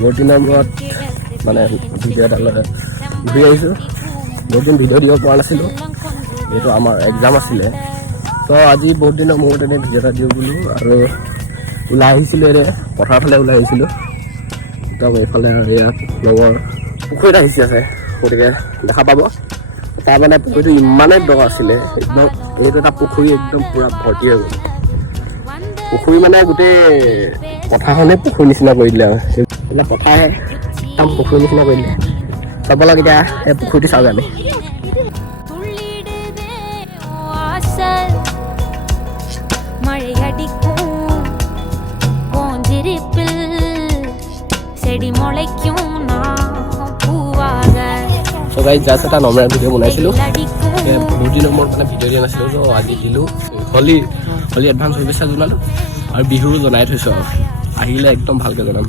বহুত দিনৰ মূৰত মানে ভিডিঅ' এটা ঘূৰি আহিছোঁ। বহুত দিন ভিডিঅ' দিব পৰা নাছিলোঁ, যিহেতু আমাৰ এক্সাম আছিলে। তো আজি বহুত দিনৰ মূৰত এনেই ভিডিঅ' এটা দিওঁ বোলো, আৰু ওলাই আহিছিলোঁ এনে পথাৰৰ ফালে ওলাই আহিছিলোঁ। একদম এইফালে আৰু ইয়াত লগৰ পুখুৰী এটা সিঁচি আছে, গতিকে দেখা পাব। তাৰ মানে পুখুৰীটো ইমানেই দ আছিলে, একদম এইটো এটা পুখুৰী একদম পূৰা ভৰ্তি হৈ গ'ল। পুখুৰী মানে গোটেই পথাৰখনে পুখুৰী নিচিনা কৰি দিলে আৰু এইবিলাক পথাৰে একদম পুখুৰী নিচিনা কৰি দিলে। চাব লগ এতিয়া এই পুখুৰীটো চাওঁগৈ আমি। চ' গাইজ জাষ্ট এটা নৰ্মেল ভিডিঅ' বনাইছিলোঁ, বহুত দিনৰ মূৰত মানে ভিডিঅ' দিয়া নাছিলোঁ। চ' আজি দিলোঁ। হোলী এডভান্স শুভেচ্ছা জনালোঁ, আৰু বিহুৰো জনাই থৈছোঁ আৰু আহিলে একদম ভালকৈ জনাম।